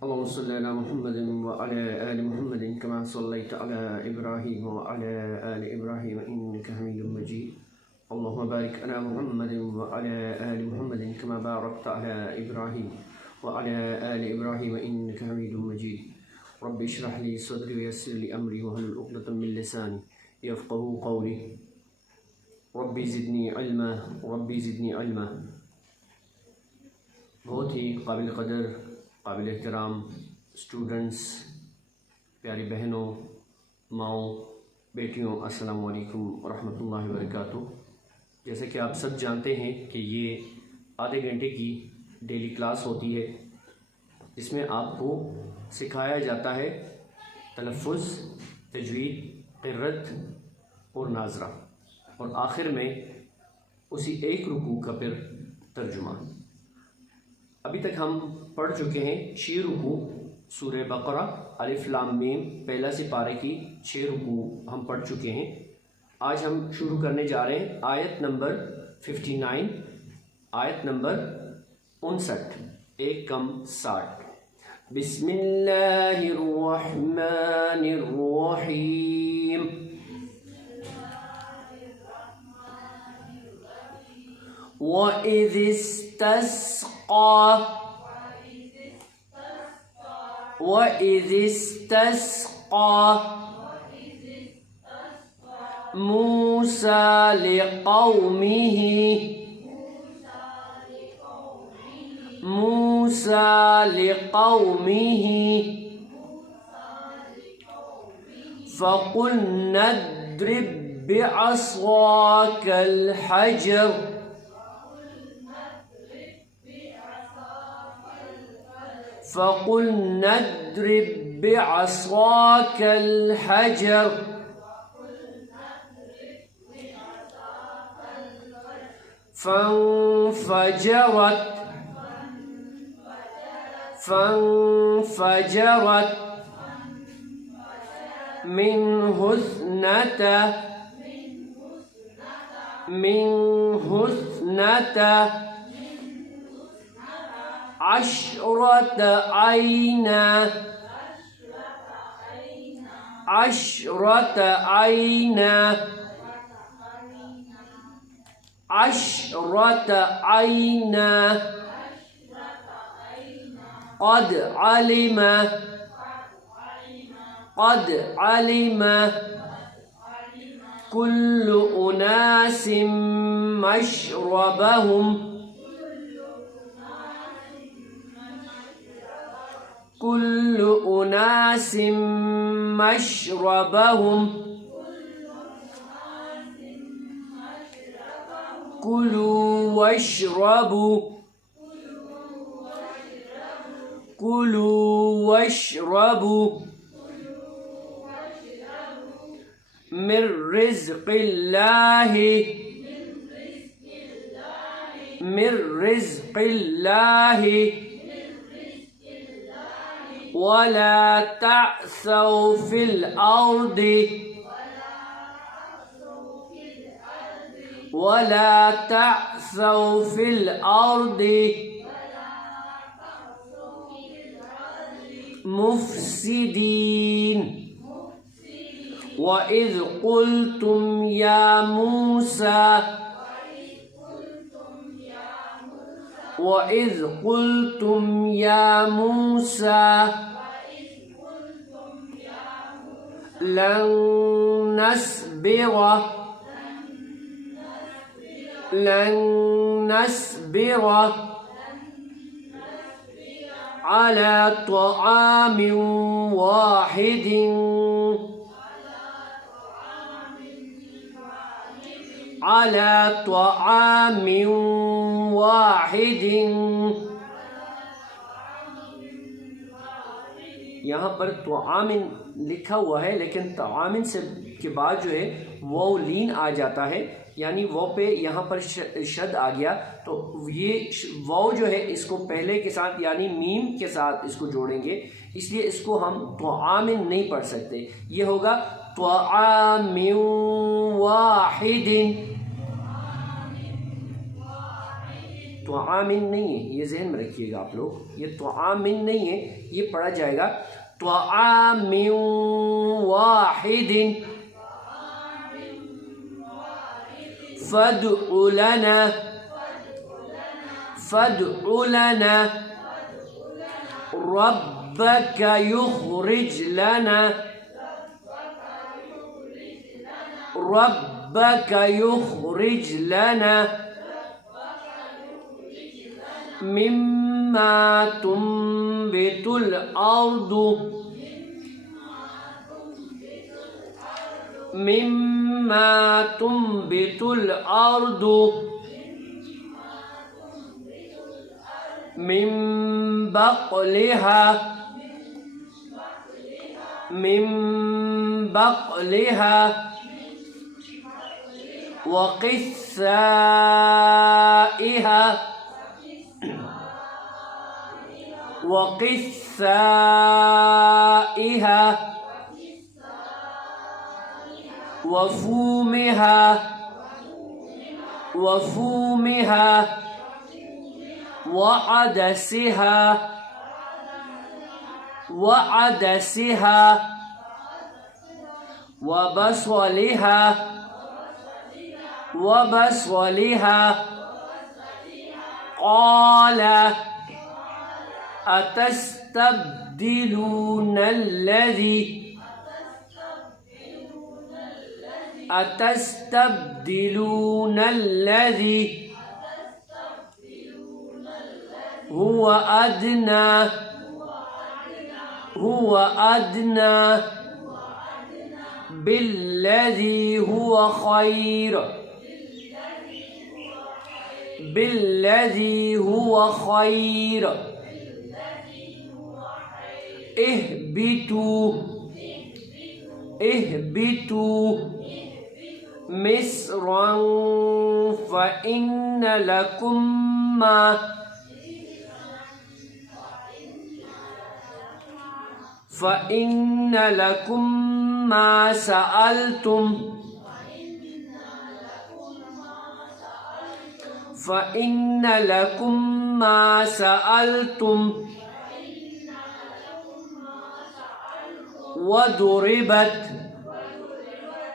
अल्लाहुम्मा सल्लि अला मुहम्मदिन व अला आलि मुहम्मदिन कमा सल्लैता अला इब्राहीम व अला आलि इब्राहीम इन्नका हमीदुम मजीद। अल्लाहुम्मा बारिक अला मुहम्मदिन व अला आलि मुहम्मदिन कमा बारकता अला इब्राहीम व अला आलि इब्राहीम इन्नका हमीदुम मजीद। रब्बि इश्रह ली सदरी व यस्सिर ली अमरी वहलुल उक़दतम मिन लिसानी यफ़क़हू क़ौली। रब्बी ज़िदनी इल्मा, रब्बी ज़िदनी इल्मा। बहुत ही काबिल क़दर, काबिल एहतराम स्टूडेंट्स, प्यारी बहनों, माओ, बेटियों, अस्सलामु अलैकुम वरहमतुल्लाहि वबरकातुहू। जैसे कि आप सब जानते हैं कि ये आधे घंटे की डेली क्लास होती है, जिसमें आपको सिखाया जाता है तलफ़्फ़ुज़, तजवीद, क़िराअत और नाज़रा, और आखिर में उसी एक रुकू का फिर तर्जुमा। अभी तक हम पढ़ चुके हैं 6 रुकू सूरह बकरा अलिफ लाम मीम पहला सिपारे की 6 रुकू हम पढ़ चुके हैं। आज हम शुरू करने जा रहे हैं आयत नंबर 59, आयत नंबर 59, 1 कम 60। बिस्मिल्लाहिर्रहमानिर्रहीम। वइज़ इस्तस्क़ा मूसा लिक़ौमिही फ़क़ुल्ना इद्रिब बिअसाकल हजर फ़क़ुल्ना इद्रिब बिअसाकल हजर फ़ंफ़जरत मिन्हु इस्नता अशरत ऐना क़द अलिम कुल्लु उनासिम मशरबहुम कुलू वश्रबू मिर रिज़्क़िल्लाहि वला तअसौ फिल अर्दि मुफ़्सिदीन। वइज़ क़ुल्तुम या मूसा लन नस्बिर अला तआमिन वाहिदिन यहाँ पर तआमिन लिखा हुआ है, लेकिन तआमिन से के बाद जो है वो लीन आ जाता है, यानी वो पे यहाँ पर शद आ गया, तो ये वाव जो है इसको पहले के साथ यानी मीम के साथ इसको जोड़ेंगे, इसलिए इसको हम तआमिन नहीं पढ़ सकते। ये होगा तआमिन वाहिदिन, त्वामिन नहीं है, ये जहन में रखिएगा आप लोग, ये त्वामिन नहीं है, ये पढ़ा जाएगा त्वामिन वाहिदिन फदउ लना रब्बक युखरिज लना मिम्मा तुंबितुल अर्दु मिन बक़लिहा व क़िस्साइहा व फूमिहा व अदसिहा व बसलिहा क़ाल अतस्तब्दिलून الذي هو أدنى بالذي هو خير اهبطوا مصرا فإن لكم ما سألتم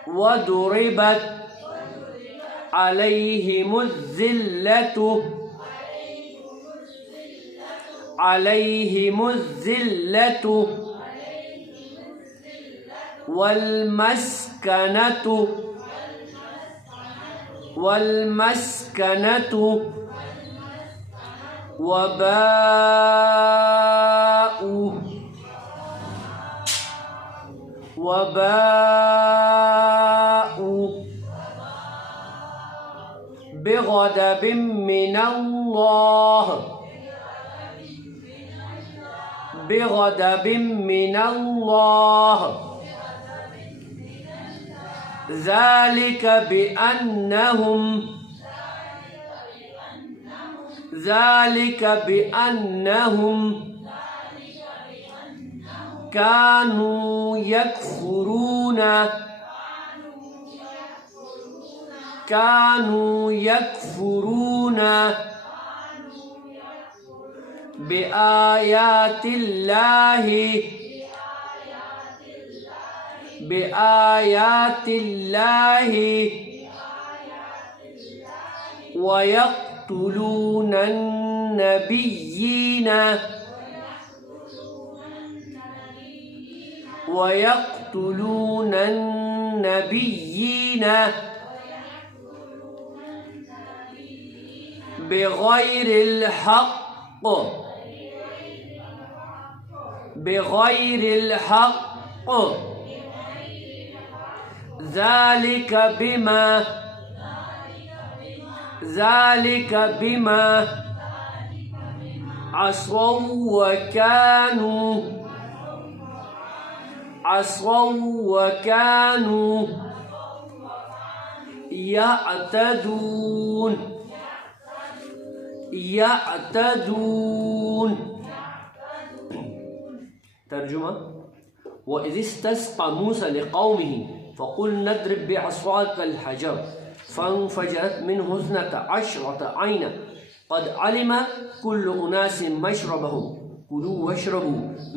وضربت عليهم الذلة والمسكنة وباءوا بغضب من الله ذلك بأنهم كانوا يكفرون بآيات الله ويقتلون النبيين بغير الحق ذلك بما عصوا وكانوا يعتدون. ترجمة: وإذ استسقى موسى لقومه فقلنا اضرب بعصاك الحجر فانفجرت منه 12 عينا क़द अलिमा कुल्लु उनासिन मशरबहुम कुलू वशरबू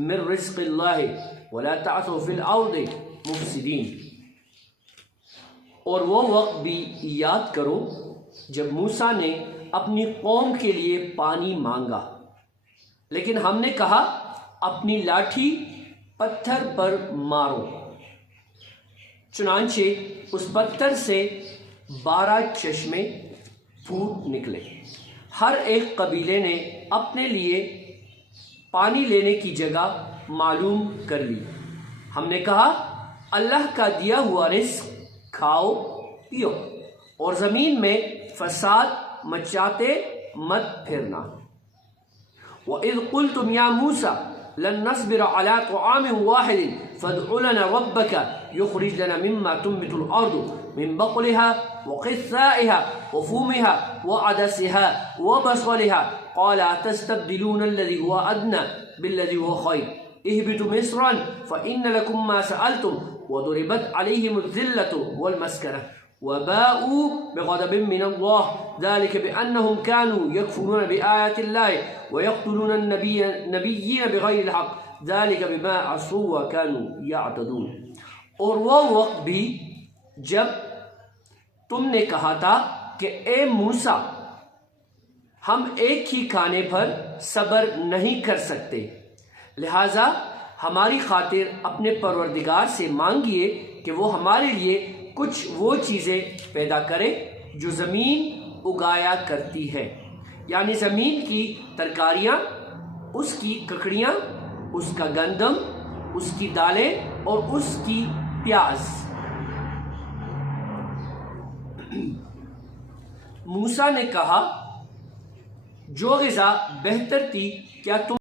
मिन रिज़्क़िल्लाहि वला तअसू फिल अर्दि मुफ़सिदीन। और वो वक्त भी याद करो जब मूसा ने अपनी कौम के लिए पानी मांगा, लेकिन हमने कहा अपनी लाठी पत्थर पर मारो, चुनांचे उस पत्थर से 12 चश्मे फूट निकले। हर एक कबीले ने अपने लिए पानी लेने की जगह मालूम कर ली। हमने कहा अल्लाह का दिया हुआ रिज़्क़ खाओ पियो और ज़मीन में फसाद मचाते मत फिरना। वइज़ क़ुल्तुम या मूसा लन नस्बिर अला तआमिन वाहिदिन फद्उ लना रब्बका युख़रिज लना मिम्मा तुंबितुल अर्दु मिन बक़लिहा व क़िस्साइहा व फूमिहा व अदसिहा व बसलिहा क़ाल अतस्तब्दिलूना अल्लज़ी हुवा अदना बिल्लज़ी हुवा ख़ैर इहबितू मिस्रन फ़इन्न लकुम मा सअलतुम व दुरिबत अलैहिमुज़ ज़िल्लतु वल मस्कनह वबाऊ बिग़ज़बिन मिनल्लाह ज़ालिक बिअन्नहुम कानू यकफ़ुरूना बिआयातिल्लाहि व यक़्तुलूना नबिय्यीन बिग़ैरिल हक़्क़ ज़ालिक बिमा असौ व कानू यअतदून। और वो वक्त भी जब तुमने कहा था कि ए मूसा, हम एक ही खाने पर सब्र नहीं कर सकते, लिहाजा हमारी खातिर अपने परवरदिगार से मांगिए कि वो हमारे लिए कुछ वो चीज़ें पैदा करे जो ज़मीन उगाया करती है, यानी ज़मीन की तरकारियाँ, उसकी ककड़ियाँ, उसका गंदम, उसकी दालें और उसकी प्याज। मूसा ने कहा जो ग़िज़ा बेहतर थी क्या तुम